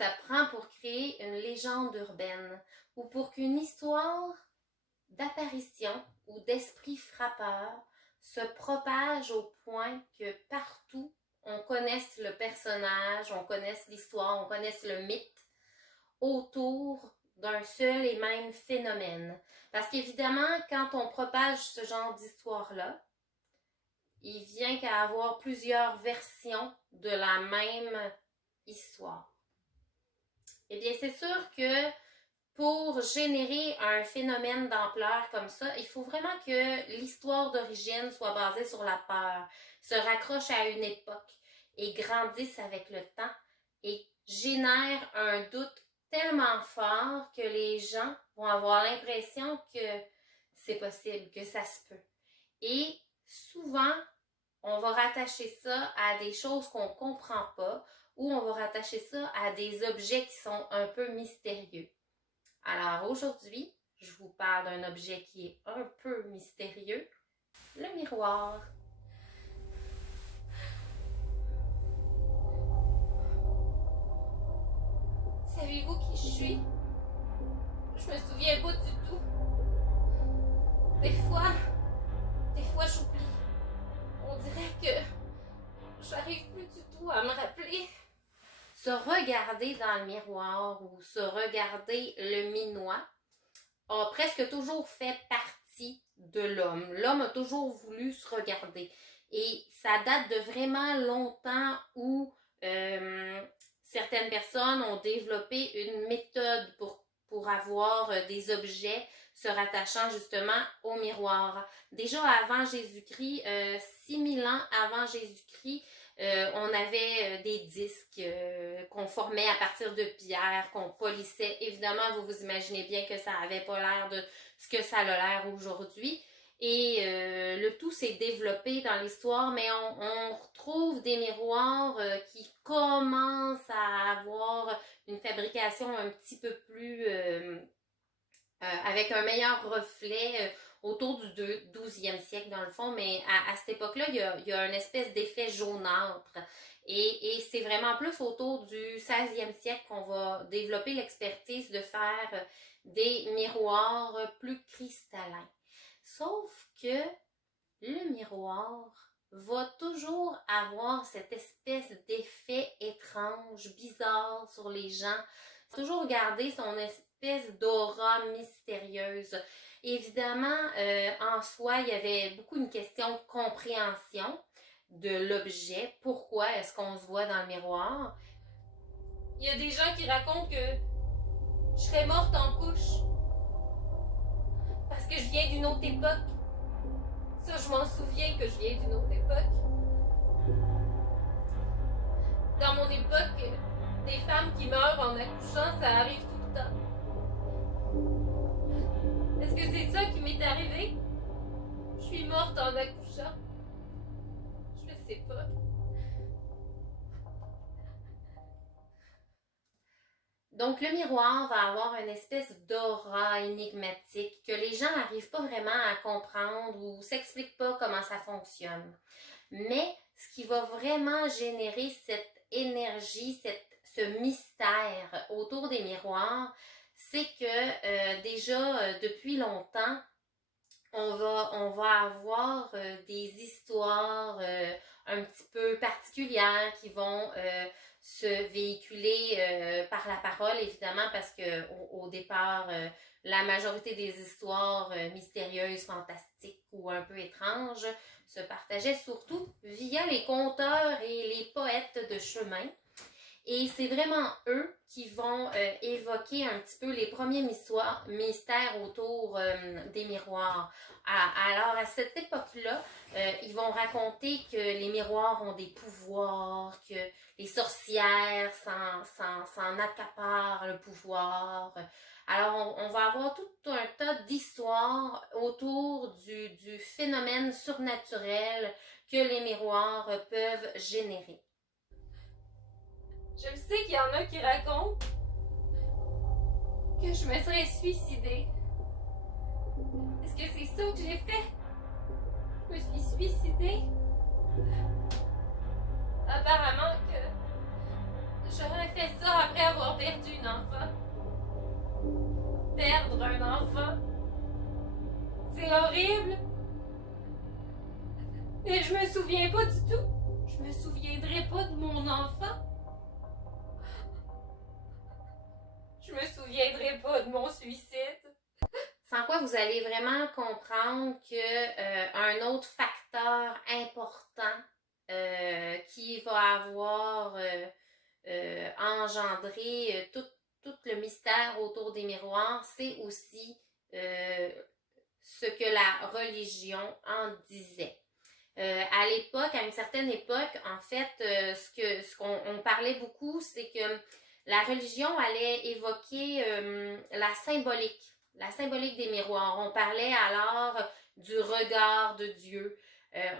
ça prend pour créer une légende urbaine ou pour qu'une histoire d'apparition ou d'esprit frappeur se propage au point que partout on connaisse le personnage, on connaisse l'histoire, on connaisse le mythe autour d'un seul et même phénomène. Parce qu'évidemment, quand on propage ce genre d'histoire-là, il vient qu'à avoir plusieurs versions de la même histoire. Eh bien, c'est sûr que pour générer un phénomène d'ampleur comme ça, il faut vraiment que l'histoire d'origine soit basée sur la peur, se raccroche à une époque et grandisse avec le temps et génère un doute tellement fort que les gens vont avoir l'impression que c'est possible, que ça se peut. Et souvent, on va rattacher ça à des choses qu'on ne comprend pas ou on va rattacher ça à des objets qui sont un peu mystérieux. Alors aujourd'hui, je vous parle d'un objet qui est un peu mystérieux, le miroir. Savez-vous qui je suis? Je me souviens pas du tout. Des fois j'oublie. On dirait que j'arrive plus du tout à me rappeler. Se regarder dans le miroir ou se regarder le minois a presque toujours fait partie de l'homme. L'homme a toujours voulu se regarder. Et ça date de vraiment longtemps où certaines personnes ont développé une méthode pour avoir des objets se rattachant justement au miroir. Déjà avant Jésus-Christ, 6000 ans avant Jésus-Christ, on avait des disques qu'on formait à partir de pierres, qu'on polissait. Évidemment, vous vous imaginez bien que ça n'avait pas l'air de ce que ça a l'air aujourd'hui. Et le tout s'est développé dans l'histoire, mais on retrouve des miroirs qui commencent à avoir une fabrication un petit peu plus avec un meilleur reflet autour du 12e siècle dans le fond, mais à cette époque-là, il y a une espèce d'effet jaunâtre. Et c'est vraiment plus autour du 16e siècle qu'on va développer l'expertise de faire des miroirs plus cristallins. Sauf que le miroir va toujours avoir cette espèce d'effet étrange, bizarre sur les gens. Toujours garder son espèce d'aura mystérieuse. Évidemment, en soi, il y avait beaucoup une question de compréhension de l'objet. Pourquoi est-ce qu'on se voit dans le miroir? Il y a des gens qui racontent que je serais morte en couche parce que je viens d'une autre époque. Ça, je m'en souviens que je viens d'une autre époque. Dans mon époque, des femmes qui meurent en accouchant, ça arrive tout le temps. Est-ce que c'est ça qui m'est arrivé? Je suis morte en accouchant. Je ne sais pas. Donc, le miroir va avoir une espèce d'aura énigmatique que les gens n'arrivent pas vraiment à comprendre ou s'expliquent pas comment ça fonctionne. Mais ce qui va vraiment générer cette énergie, ce mystère autour des miroirs, c'est que déjà depuis longtemps, on va avoir des histoires un petit peu particulières qui vont se véhiculer par la parole, évidemment, parce que au départ, la majorité des histoires mystérieuses, fantastiques ou un peu étranges se partageaient surtout via les conteurs et les poètes de chemin. Et c'est vraiment eux qui vont évoquer un petit peu les premiers mystères autour des miroirs. Alors, à cette époque-là, ils vont raconter que les miroirs ont des pouvoirs, que les sorcières s'en accaparent le pouvoir. Alors, on va avoir tout un tas d'histoires autour du phénomène surnaturel que les miroirs peuvent générer. Je le sais qu'il y en a qui racontent que je me serais suicidée. Est-ce que c'est ça que j'ai fait? Je me suis suicidée? Apparemment que j'aurais fait ça après avoir perdu une enfant. Perdre un enfant, c'est horrible. Et je me souviens pas du tout. Je me souviendrai pas de mon enfant. Je me souviendrai pas de mon suicide. Sans quoi vous allez vraiment comprendre que un autre facteur important qui va avoir engendré tout le mystère autour des miroirs, c'est aussi ce que la religion en disait. À l'époque, à une certaine époque, en fait, ce qu'on parlait beaucoup, c'est que la religion allait évoquer la symbolique des miroirs. On parlait alors du regard de Dieu.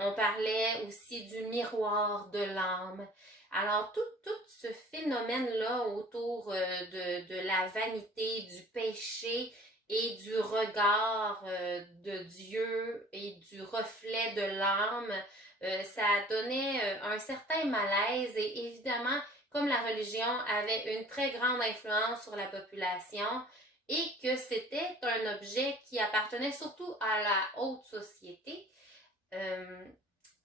On parlait aussi du miroir de l'âme. Alors, tout ce phénomène-là autour de la vanité, du péché et du regard de Dieu et du reflet de l'âme, ça donnait un certain malaise et évidemment, comme la religion avait une très grande influence sur la population et que c'était un objet qui appartenait surtout à la haute société,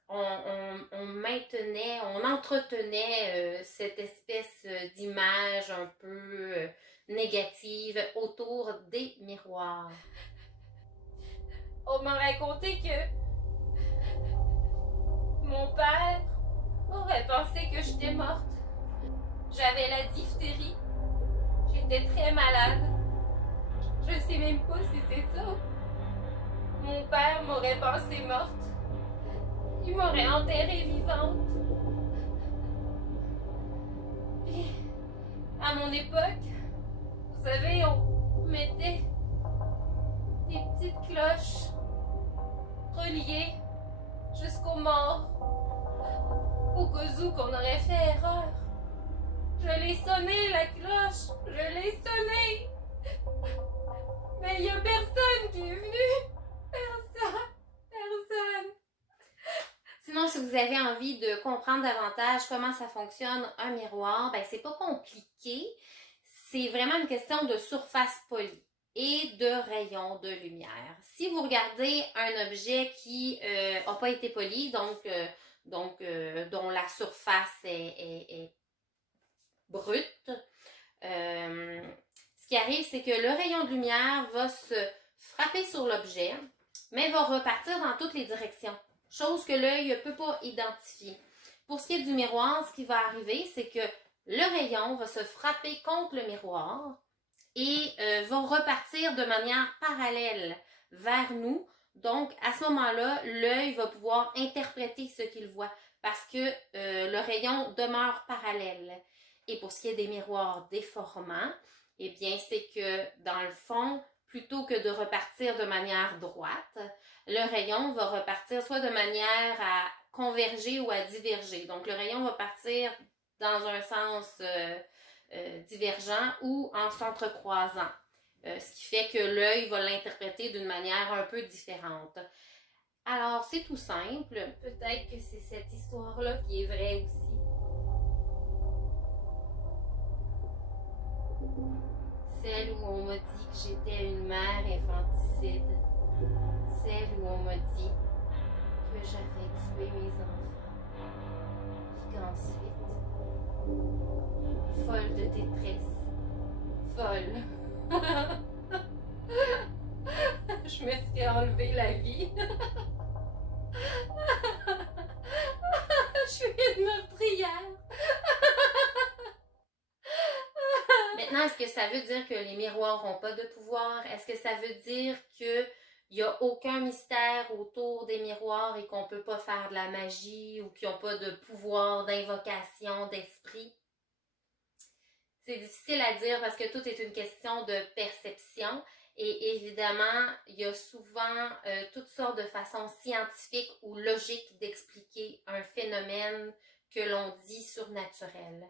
on maintenait, on entretenait cette espèce d'image un peu négative autour des miroirs. On m'a raconté que mon père aurait pensé que j'étais morte. J'avais la diphtérie. J'étais très malade. Je sais même pas si c'est ça. Mon père m'aurait pensé morte. Il m'aurait enterrée vivante. Puis, à mon époque, vous savez, on mettait des petites cloches reliées jusqu'aux morts, au cas où qu'on aurait fait erreur. Je l'ai sonné, la cloche, je l'ai sonné. Mais il n'y a personne qui est venu. Personne. Sinon, si vous avez envie de comprendre davantage comment ça fonctionne un miroir, ben c'est pas compliqué. C'est vraiment une question de surface polie et de rayons de lumière. Si vous regardez un objet qui n'a pas été poli, donc dont la surface est brute, ce qui arrive, c'est que le rayon de lumière va se frapper sur l'objet, mais va repartir dans toutes les directions, chose que l'œil ne peut pas identifier. Pour ce qui est du miroir, ce qui va arriver, c'est que le rayon va se frapper contre le miroir et va repartir de manière parallèle vers nous. Donc, à ce moment-là, l'œil va pouvoir interpréter ce qu'il voit parce que le rayon demeure parallèle. Et pour ce qui est des miroirs déformants, eh bien, c'est que dans le fond, plutôt que de repartir de manière droite, le rayon va repartir soit de manière à converger ou à diverger. Donc, le rayon va partir dans un sens divergent ou en s'entrecroisant. Ce qui fait que l'œil va l'interpréter d'une manière un peu différente. Alors, c'est tout simple. Peut-être que c'est cette histoire-là qui est vraie aussi. Celle où on m'a dit que j'étais une mère infanticide. Celle où on m'a dit que j'avais tué mes enfants. Puis qu'ensuite, folle de détresse, folle, je me suis enlevé la vie. Je suis une meurtrière. Maintenant, est-ce que ça veut dire que les miroirs n'ont pas de pouvoir? Est-ce que ça veut dire qu'il n'y a aucun mystère autour des miroirs et qu'on ne peut pas faire de la magie ou qu'ils n'ont pas de pouvoir d'invocation d'esprit? C'est difficile à dire parce que tout est une question de perception et évidemment, il y a souvent toutes sortes de façons scientifiques ou logiques d'expliquer un phénomène que l'on dit surnaturel.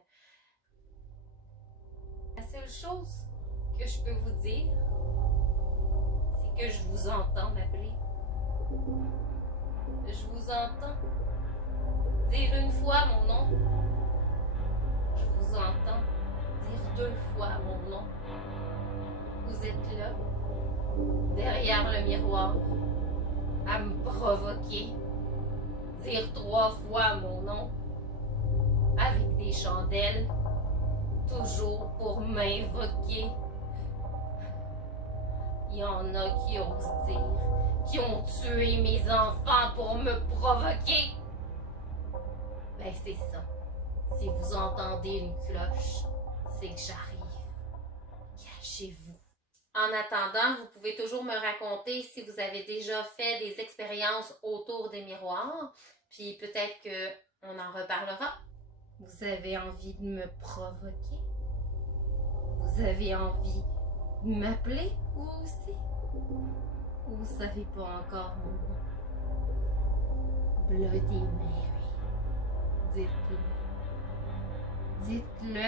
La seule chose que je peux vous dire, c'est que je vous entends m'appeler. Je vous entends dire une fois mon nom. Je vous entends dire 2 fois mon nom. Vous êtes là, derrière le miroir, à me provoquer. Dire 3 fois mon nom, avec des chandelles, toujours pour m'invoquer. Il y en a qui osent dire, qui ont tué mes enfants pour me provoquer. Ben c'est ça. Si vous entendez une cloche, c'est que j'arrive. Cachez-vous. En attendant, vous pouvez toujours me raconter si vous avez déjà fait des expériences autour des miroirs, puis peut-être qu'on en reparlera. Vous avez envie de me provoquer? Vous avez envie de m'appeler, vous aussi? Vous savez pas encore mon nom? Bloody Mary. Dites-le. Dites-le.